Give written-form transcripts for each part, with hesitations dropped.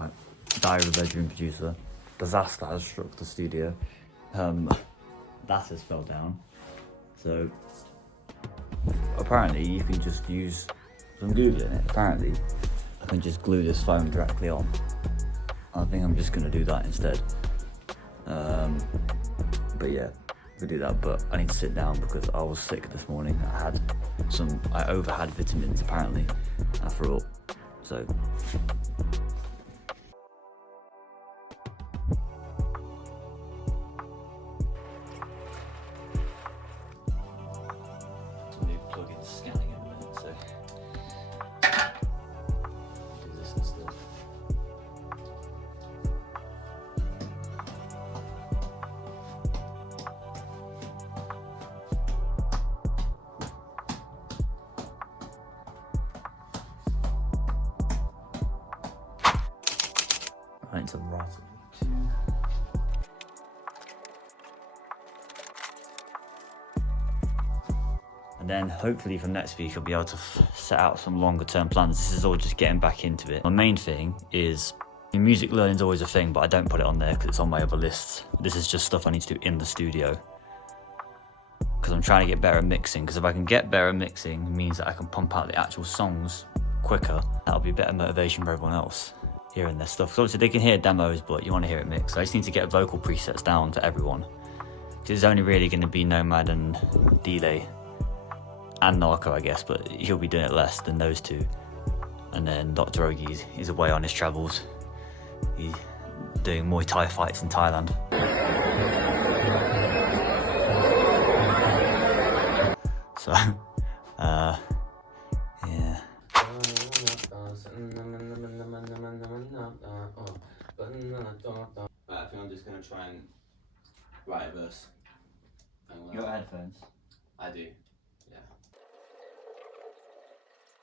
Right. Diary of a Bedroom Producer. Disaster has struck the studio. That has fell down. So apparently you can just use some Googling it. Apparently I can just glue this phone directly on. I think I'm just gonna do that instead. But yeah, we'll do that. But I need to sit down because I was sick this morning. I over had vitamins apparently. I threw up. So plug-in scanning in a minute, so do this instead. Right, to right of 2. And then hopefully from next week I'll be able to set out some longer term plans. This is all just getting back into it. My main thing is, music learning is always a thing, but I don't put it on there because it's on my other lists. This is just stuff I need to do in the studio, because I'm trying to get better at mixing. Because if I can get better at mixing, it means that I can pump out the actual songs quicker. That'll be better motivation for everyone else hearing their stuff. So obviously they can hear demos, but you want to hear it mixed. So I just need to get vocal presets down to everyone. Because it's only really going to be Nomad and Delay and Narco, I guess, but he'll be doing it less than those two. And then Dr. Ogi is away on his travels. He's doing Muay Thai fights in Thailand. So, yeah. I think I'm just gonna try and write a verse. You got headphones? I do. Yeah.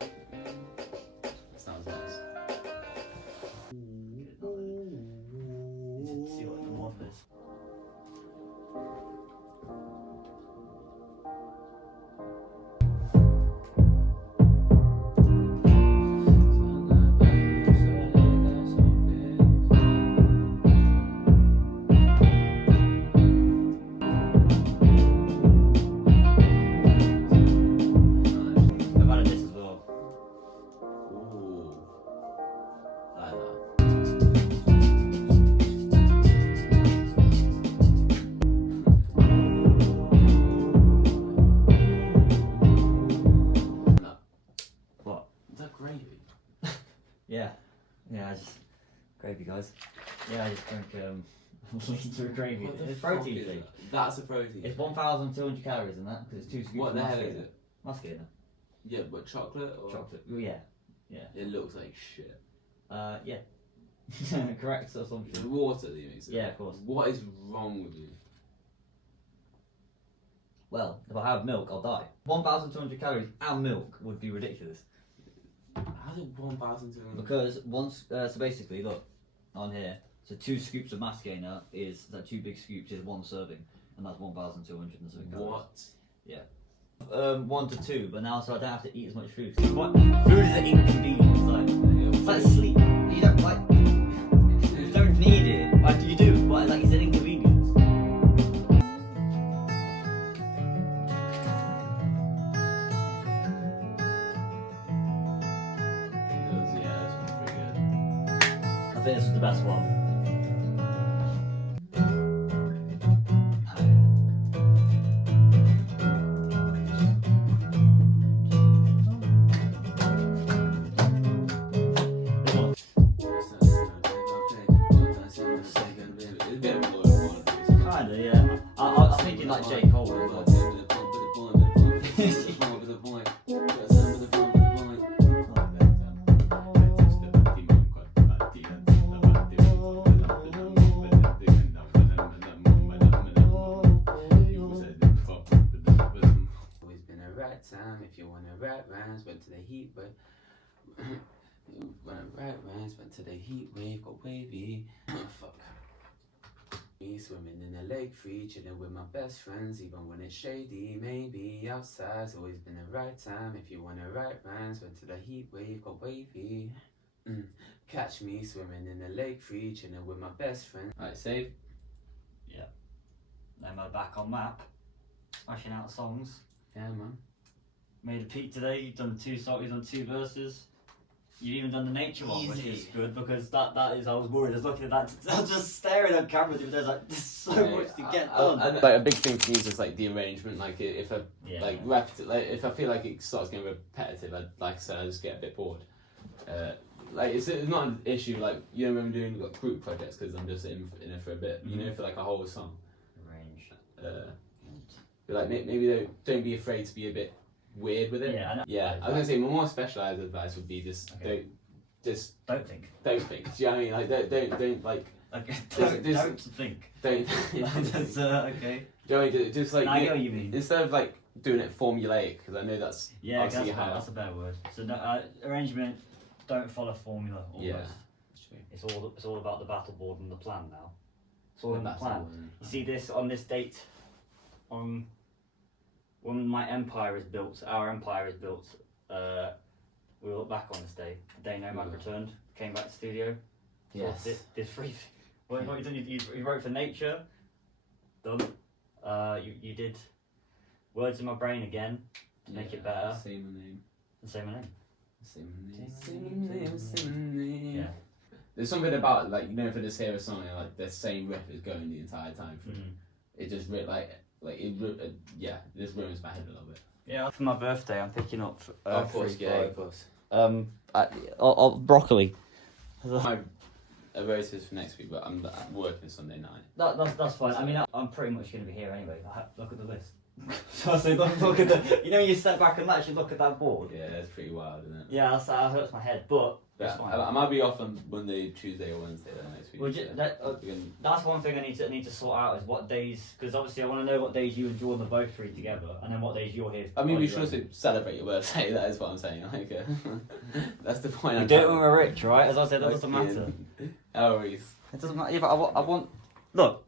That sounds nice. See what the model is. Yeah, I just gravy, guys. Yeah, I just drink liter of gravy. It's protein thing. That's a protein. It's 1,200 calories in that because it's 2 scoops. What of the hell muscarina. is it? Muscarina. Yeah, but chocolate or Chocolate. Well, yeah. It looks like shit. Yeah. Correct assumption. The water that you mix it. Yeah, of course. What is wrong with you? Well, if I have milk, I'll die. 1,200 calories and milk would be ridiculous. How's it 1,200? Because once, so basically, look, on here, so 2 scoops of mascara is, that 2 big scoops is 1 serving, and that's 1,200 and something calories. What? Yeah. 1 to 2, but now so I don't have to eat as much food. What? Food is an inconvenience, it's like sleep. You don't like, you don't need it. Like, you do, but like it's an inconvenience. I think this is the best one. Kinda, yeah. I was thinking like J. Cole as well. Time if you wanna rap rhymes, went to the heat, but when I rap rhymes, went to the heat wave, got wavy. Fuck. Me swimming in the lake free, chilling with my best friends, even when it's shady. Maybe outside's always been the right time. If you wanna write rhymes, went to the heat wave, got wavy. Catch me swimming in the lake, free chilling with my best friend. Alright, save. Yeah. Then we're back on map, smashing out songs. Yeah, man. Made a peak today. You've done 2 songs, you've done 2 verses. You've even done the nature one, which is good because that is. I was worried. I was looking at that. I was just staring at camera. There's like there's so much to get done. Like a big thing for me is just like the arrangement. Like if I if I feel like it starts getting repetitive, like I said, I just get a bit bored. Like it's not an issue. Like you know when I'm doing like group projects because I'm just in it for a bit. You know, for like a whole song. Arrange. Like maybe don't be afraid to be a bit weird with it. Yeah, I know. Yeah. I was gonna say my more specialised advice would be just don't think. Don't think. Do you know what I mean? Like don't like. Okay, don't think. Don't. That's okay. Do you know what I mean? Just like I know what you mean. Instead of like doing it formulaic, because I know that's that's a better word. So no, arrangement. Don't follow formula. Almost. Yeah, that's true. It's all about the battle board and the plan now. It's all in the plan. You see this on this date, when my empire is built, our empire is built. We look back on this day. The day Nomad returned, came back to studio. Yes. Did 3. What you done? You wrote for nature. Done. You did words in my brain again to make it better. Say my name. And say my name. Say my name. Yeah. There's something about like you know if I just hear a song and like the same riff is going the entire time through. It just it just ruins my head a little bit. Yeah. For my birthday, I'm picking up. Of course, of course. Broccoli. My roses for next week, but I'm working Sunday night. That's fine. I mean, I'm pretty much going to be here anyway. Look at the list. So I say, look at the. You know, you step back and actually look at that board. Yeah, it's pretty wild, isn't it? Yeah, that hurts my head, but yeah, it's fine. I might be off on Monday, Tuesday, or Wednesday next week. That's one thing I need to sort out is what days, because obviously I want to know what days you and Jordan are both free together, and then what days you're here. I mean, we should also celebrate your birthday. That is what I'm saying. Like, that's the point. We do it when we're rich, right? As I said, that doesn't matter. Always. It doesn't matter. Yeah, but I want. Look,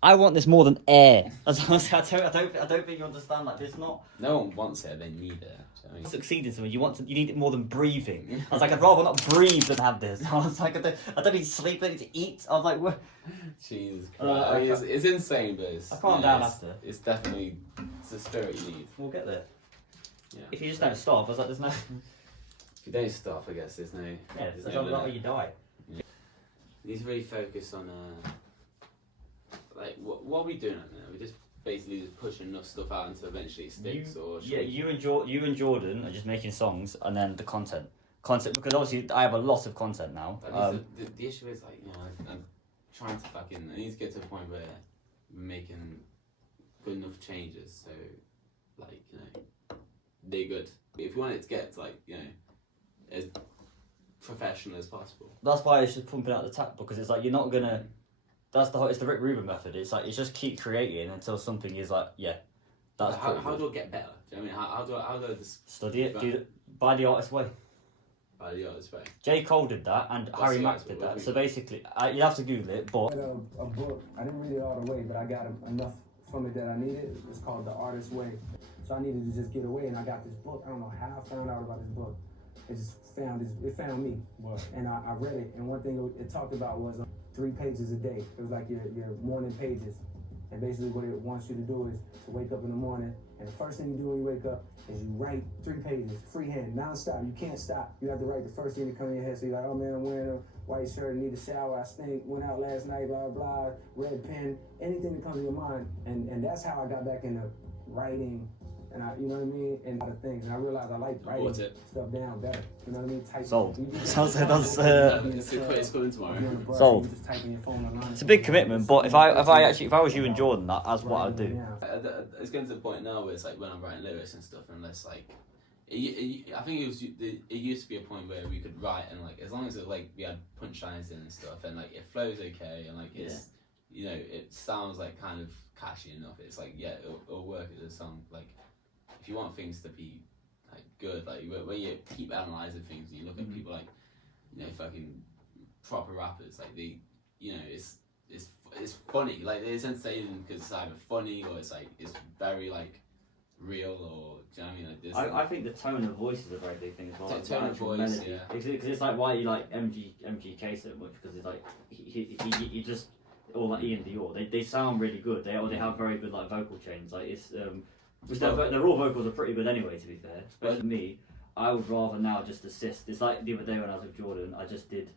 I want this more than air. As I said, I don't think you understand. Like, there's not. No one wants it. They need it. I mean, succeeding something. You need it more than breathing. I was like, I'd rather not breathe than have this. I was like, I don't need sleep. I don't need to eat. I was like, what? Jesus Christ. I mean, it's insane, but I calm down after. It's definitely the spirit you need. We'll get there. Yeah. If you just don't stop, I was like, there's no. If you don't stop, I guess there's no. Yeah, there's no way you die. Yeah. You need to really focus on like what are we doing at the minute? We're just basically just pushing enough stuff out until eventually it sticks, you and Jordan are just making songs, and then the content because obviously I have a lot of content now. The issue is like I'm trying to I need to get to a point where we're making good enough changes so like they're good. But if you want it to get to like as professional as possible, that's why it's just pumping out the tap because it's like you're not gonna. It's the Rick Rubin method. It's like it's just keep creating until something is like that's how do I get better? Do you know what I mean? How do I just study it? Buy the artist way. By the artist way. J. Cole did that, and Harry Mack did that. So basically, you have to Google it. But a book. I didn't read it all the way, but I got enough from it that I needed. It's called The Artist's Way. So I needed to just get away, and I got this book. I don't know how I found out about this book. It found me, and I read it. And one thing it talked about was 3 pages a day. It was like your morning pages. And basically what it wants you to do is to wake up in the morning, and the first thing you do when you wake up is you write 3 pages, freehand, non-stop. You can't stop. You have to write the first thing that comes in your head. So you're like, oh man, I'm wearing a white shirt, I need a shower, I stink, went out last night, blah, blah, red pen, anything that comes in your mind. And that's how I got back into writing, and you know what I mean, and other things. And I realized I like writing stuff down better. You know what I mean? Sold. It's coming tomorrow. Sold. It's a big commitment, but if I was you and Jordan, that's what I'd do. It's getting to the point now where it's like when I'm writing lyrics and stuff, unless like I think it used to be a point where we could write and like as long as we had punchlines in and stuff and like it flows okay and like it's it sounds like kind of catchy enough. It's like it'll work as a song. Like if you want things to be like good, like when you keep analyzing things and you look at people like fucking proper rappers, like it's funny, like it's entertaining because it's either funny or it's very like real, or do you know what I mean? Like this. I think the tone of voice is a very big thing as well. Tone of voice, melody. yeah. Because it's like why you like MGK so much, because it's like he just, or like Ian Dior, they sound really good. They have very good like vocal chains. Like it's which their raw vocals are pretty good anyway. To be fair, but me, I would rather now just assist. It's like the other day when I was with Jordan, I just did.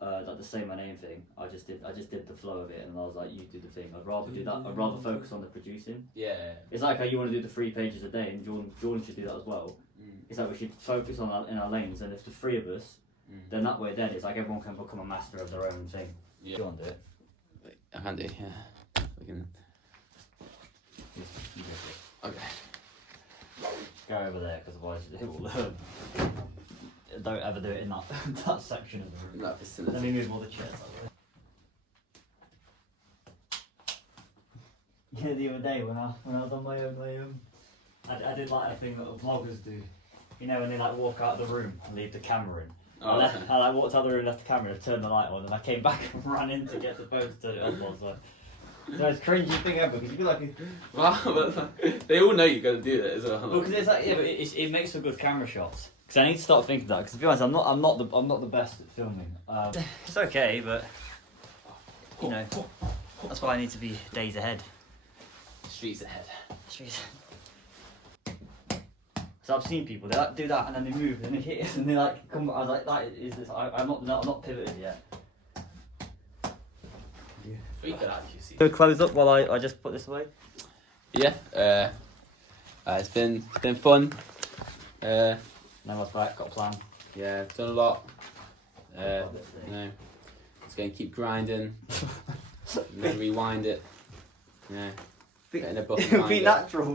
Like the Say My Name thing, I just did the flow of it, and I was like, you do the thing. I'd rather do that. I'd rather focus on the producing. Yeah. It's like how you want to do the 3 pages a day, and Jordan should do that as well. It's like we should focus on in our lanes, and if the 3 of us, then that way, then it's like everyone can become a master of their own thing. Yeah. You want to do it? I can do. Yeah. We can. Okay. Go over there, because otherwise it will. Don't ever do it in that that section of the room. That vicinity. Let me move all the chairs out of the way. Yeah, the other day when I was on my own, I did like a thing that vloggers do. You know, when they like walk out of the room and leave the camera in. Oh, okay. I like walked out of the room, left the camera, and turned the light on, and I came back and ran in to get the phone to turn it on. So the most cringy thing ever, because you feel like. Wow, but they all know you're gonna do that as well. Well, because it's like, yeah, but it makes for good camera shots. Because I need to start thinking that. Because to be honest, I'm not the best at filming. It's okay, but you know, that's why I need to be days ahead. Streets ahead. Streets. So I've seen people, they like do that and then they move and they hit it and they like come. I was like, that is this. I'm not pivoted yet. We could actually see. So close up while I just put this away. Yeah. It's been fun. Now I'm back. Got a plan. Yeah, done a lot. You know, it's going to keep grinding, and then rewind it. Yeah, getting a book. It'll be natural.